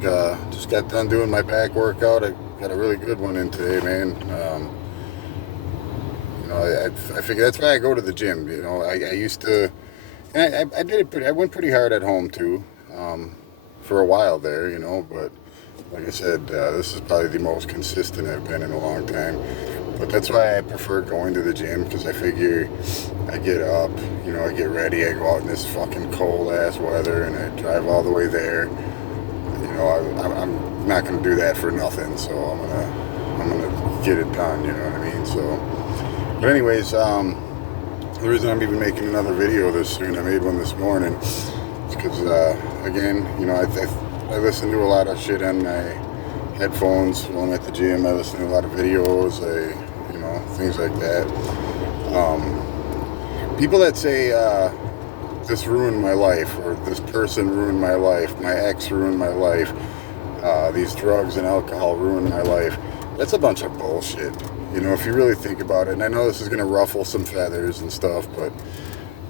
Just got done doing my back workout. I got a really good one in today, man. I figure that's why I go to the gym. I used to, and I did it pretty. I went pretty hard at home too, for a while there. But like I said, this is probably the most consistent I've been in a long time. But that's why I prefer going to the gym, because I figure I get up, I get ready, I go out in this fucking cold ass weather, and I drive all the way there. I'm not gonna do that for nothing, so I'm gonna get it done. You know what I mean? So, but anyways, the reason I'm even making another video this soon, I made one this morning, is because again, I listen to a lot of shit on my headphones while I'm at the gym. I listen to a lot of videos, things like that. People that say this ruined my life, or this person ruined my life, my ex ruined my life, these drugs and alcohol ruined my life, that's a bunch of bullshit. If you really think about it, and I know this is going to ruffle some feathers and stuff, but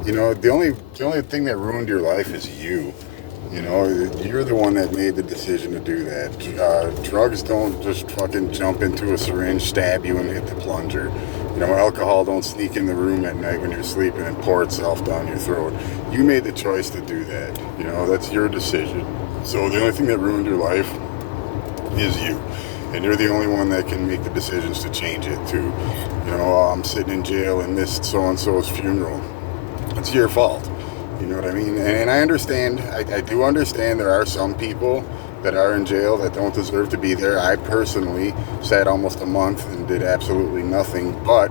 the only thing that ruined your life is you. You're the one that made the decision to do that. Drugs don't just fucking jump into a syringe, stab you, and hit the plunger. Alcohol don't sneak in the room at night when you're sleeping and pour itself down your throat. You made the choice to do that. That's your decision. So the only thing that ruined your life is you. And you're the only one that can make the decisions to change it too. I'm sitting in jail and missed so-and-so's funeral. It's your fault. You know what I mean? And I understand, I do understand there are some people that are in jail that don't deserve to be there. I personally sat almost a month and did absolutely nothing. But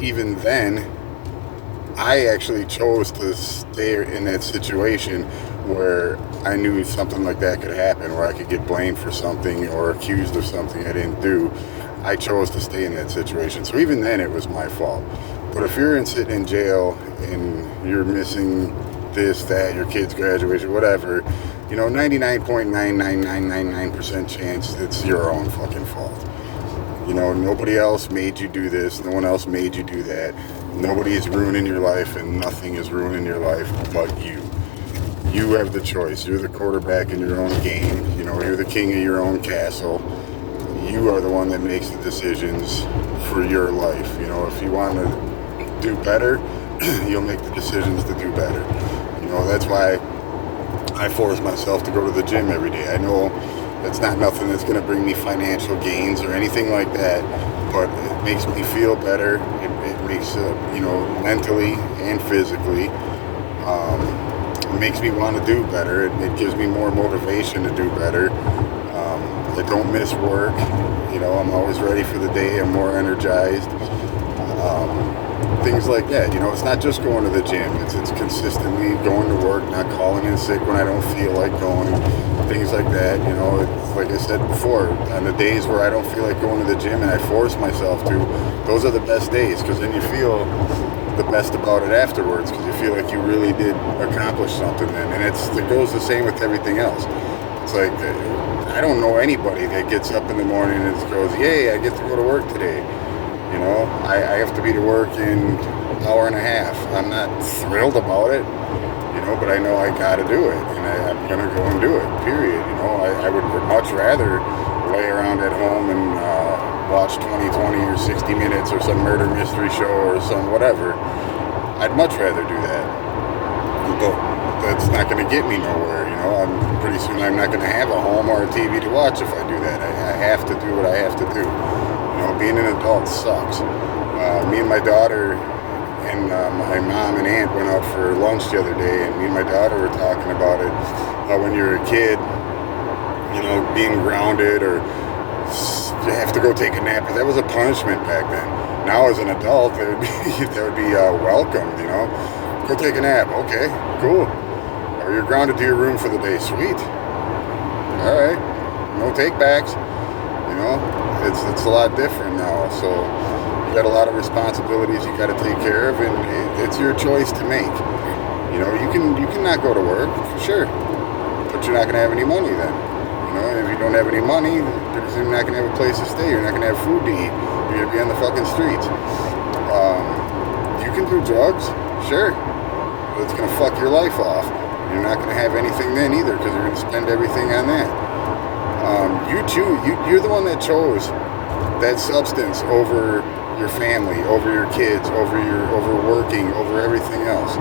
even then, I actually chose to stay in that situation where I knew something like that could happen, where I could get blamed for something or accused of something I didn't do. I chose to stay in that situation. So even then, it was my fault. But if you're sitting in jail and you're missing this, that, your kid's graduation, whatever, 99.99999% chance it's your own fucking fault. Nobody else made you do this. No one else made you do that. Nobody is ruining your life, and nothing is ruining your life but you. You have the choice. You're the quarterback in your own game. You're the king of your own castle. You are the one that makes the decisions for your life. If you want to do better, you'll make the decisions to do better. That's why I force myself to go to the gym every day. I know that's not nothing that's going to bring me financial gains or anything like that, but it makes me feel better. It makes, mentally and physically, it makes me want to do better. It gives me more motivation to do better. I don't miss work. I'm always ready for the day. I'm more energized. Things like that. It's not just going to the gym. It's consistently going to work, not calling in sick when I don't feel like going, things like that. It's like I said before, on the days where I don't feel like going to the gym and I force myself to, those are the best days, because then you feel the best about it afterwards, because you feel like you really did accomplish something then. And it goes the same with everything else. It's like, I don't know anybody that gets up in the morning and goes, yay, I get to go to work today. I have to be to work in an hour and a half. I'm not thrilled about it, but I know I got to do it, and I'm going to go and do it, period. I would much rather lay around at home and watch 20/20 or 60 Minutes or some murder mystery show or some whatever. I'd much rather do that. But that's not going to get me nowhere, I'm pretty soon I'm not going to have a home or a TV to watch if I do that. I have to do what I have to do. Being an adult sucks. Me and my daughter and my mom and aunt went out for lunch the other day, and me and my daughter were talking about it. How when you're a kid, being grounded or you have to go take a nap, that was a punishment back then. Now as an adult, that would be welcomed. Go take a nap. Okay, cool. Or you're grounded to your room for the day. Sweet. All right. No take backs. It's a lot different now. So you got a lot of responsibilities you got to take care of, and it's your choice to make. You can not go to work, for sure, but you're not going to have any money then. If you don't have any money, you're not going to have a place to stay. You're not going to have food to eat. You're going to be on the fucking streets. You can do drugs, sure, but it's going to fuck your life off. You're not going to have anything then either, because you're going to spend everything on that. you're the one that chose that substance over your family, over your kids, over working, over everything else.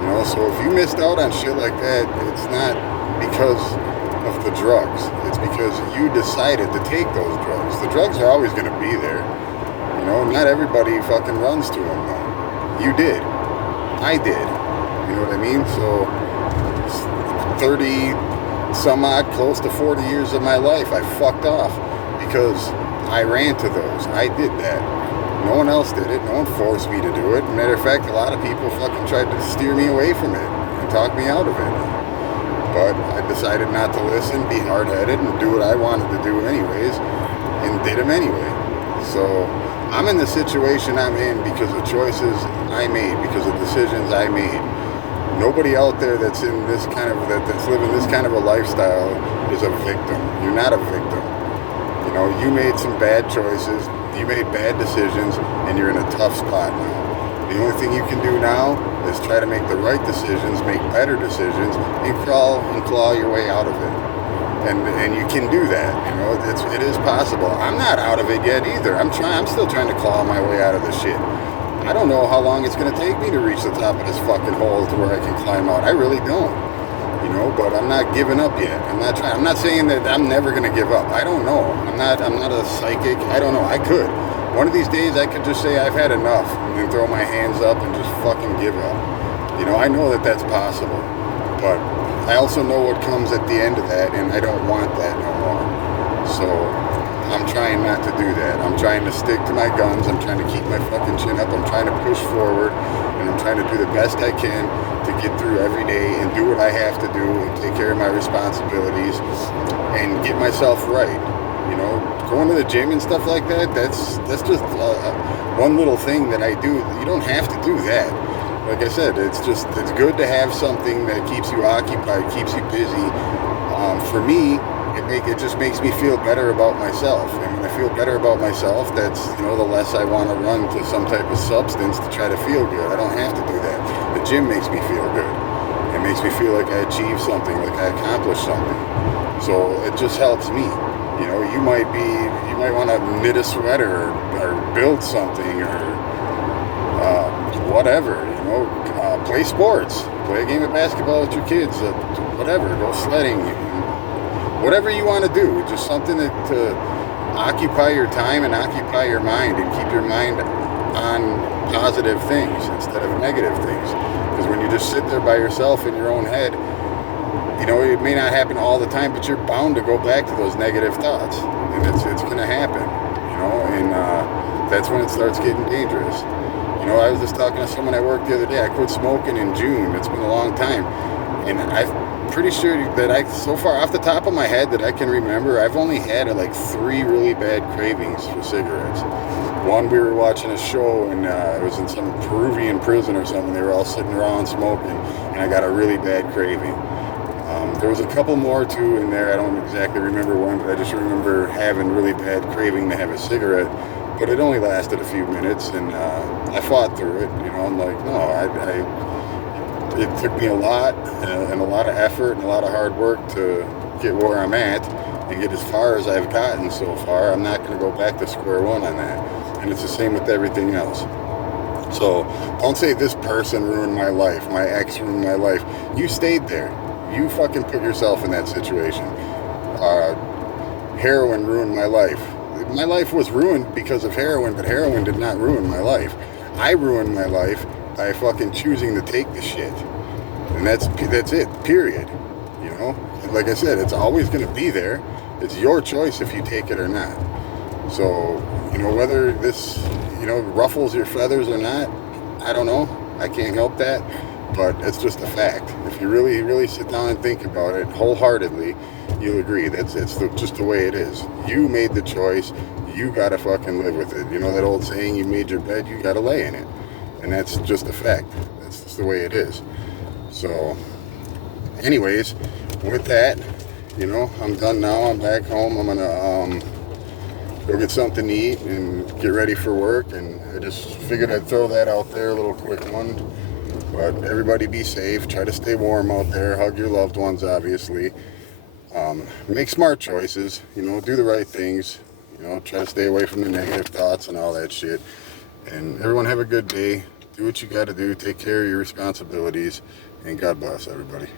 You know, so if you missed out on shit like that, it's not because of the drugs. It's because you decided to take those drugs. The drugs are always going to be there. You know, not everybody fucking runs to them though. You did. I did. You know what I mean? So 30 some odd, close to 40 years of my life, I fucked off because I ran to those. I did that. No one else did it. No one forced me to do it. Matter of fact, a lot of people fucking tried to steer me away from it and talk me out of it. But I decided not to listen, be hard-headed, and do what I wanted to do anyways, and did them anyway. So I'm in the situation I'm in because of choices I made, because of decisions I made. Nobody out there that's in this kind of, that's living this kind of a lifestyle is a victim. You're not a victim. You know, you made some bad choices, you made bad decisions, and you're in a tough spot now. The only thing you can do now is try to make the right decisions, make better decisions, and crawl and claw your way out of it. And you can do that. You know, it is possible. I'm not out of it yet either. I'm still trying to claw my way out of this shit. I don't know how long it's going to take me to reach the top of this fucking hole to where I can climb out. I really don't. You know, but I'm not giving up yet. I'm not saying that I'm never going to give up. I don't know. I'm not a psychic. I don't know. I could. One of these days I could just say I've had enough and then throw my hands up and just fucking give up. You know, I know that that's possible. But I also know what comes at the end of that, and I don't want that no more. So I'm trying not to do that. I'm trying to stick to my guns. I'm trying to keep my fucking chin up. I'm trying to push forward, and I'm trying to do the best I can to get through every day and do what I have to do and take care of my responsibilities and get myself right. You know, going to the gym and stuff like that, that's just one little thing that I do. You don't have to do that. Like I said, it's good to have something that keeps you occupied, keeps you busy. For me, it just makes me feel better about myself. And when I feel better about myself, that's, you know, the less I want to run to some type of substance to try to feel good. I don't have to do that. The gym makes me feel good. It makes me feel like I achieved something, like I accomplished something. So it just helps me. You know, you might want to knit a sweater or build something or whatever, you know, play sports, play a game of basketball with your kids, whatever, go sledding, whatever you want to do, just something to occupy your time and occupy your mind and keep your mind on positive things instead of negative things. Because when you just sit there by yourself in your own head, you know, it may not happen all the time, but you're bound to go back to those negative thoughts, and it's going to happen, you know, and that's when it starts getting dangerous. You know, I was just talking to someone at work the other day. I quit smoking in June. It's been a long time, and I'm pretty sure that so far off the top of my head that I can remember, I've only had like 3 really bad cravings for cigarettes. One, we were watching a show, and it was in some Peruvian prison or something. They were all sitting around smoking, and I got a really bad craving. There was a couple more too in there. I don't exactly remember one, but I just remember having really bad craving to have a cigarette. But it only lasted a few minutes, and I fought through it. You know, I'm like, no, it took me a lot and a lot of effort and a lot of hard work to get where I'm at and get as far as I've gotten so far. I'm not going to go back to square one on that. And it's the same with everything else. So don't say this person ruined my life, my ex ruined my life. You stayed there. You fucking put yourself in that situation. Heroin ruined my life. My life was ruined because of heroin, but heroin did not ruin my life. I ruined my life by fucking choosing to take the shit. And that's it, period. You know? Like I said, it's always going to be there. It's your choice if you take it or not. So, you know, whether this, you know, ruffles your feathers or not, I don't know. I can't help that. But it's just a fact. If you really, really sit down and think about it wholeheartedly, you'll agree it's just the way it is. You made the choice. You gotta fucking live with it. You know that old saying, you made your bed, you gotta lay in it. And that's just a fact. That's just the way it is. So, anyways, with that, you know, I'm done now. I'm back home. I'm gonna go get something to eat and get ready for work. And I just figured I'd throw that out there, a little quick one. But everybody be safe. Try to stay warm out there. Hug your loved ones, obviously. Make smart choices, you know, do the right things, you know, try to stay away from the negative thoughts and all that shit. And everyone have a good day. Do what you got to do. Take care of your responsibilities. And God bless everybody.